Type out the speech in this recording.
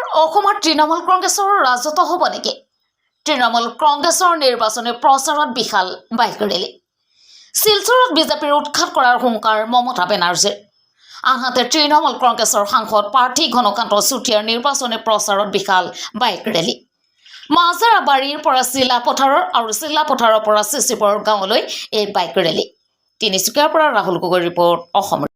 এইবাৰ অসমৰ তৃণমূল কংগ্ৰেছৰ ৰাজত্ব হ'ব নেকি? তৃণমূল কংগ্ৰেছৰ নিৰ্বাচনী প্ৰচাৰত বিশাল বাইক ৰেলী। শিলচৰত বিজেপিৰ উৎখাত কৰাৰ হুংকাৰ মমতা বেনাৰ্জীৰ। আনহাতে তৃণমূল কংগ্ৰেছৰ সাংসদ প্ৰাৰ্থী ঘনকান্ত চুতীয়াৰ নিৰ্বাচনী প্ৰচাৰত বিশাল বাইক ৰেলী। মাজাৰাবাৰীৰ পৰা চিলাপথাৰৰ আৰু চিলাপথাৰৰ পৰা চিচিবৰ গাঁৱলৈ এই বাইক ৰেলী। তিনিচুকীয়াৰ পৰা ৰাহুল গগৈৰ ৰিপৰ্ট, অসম।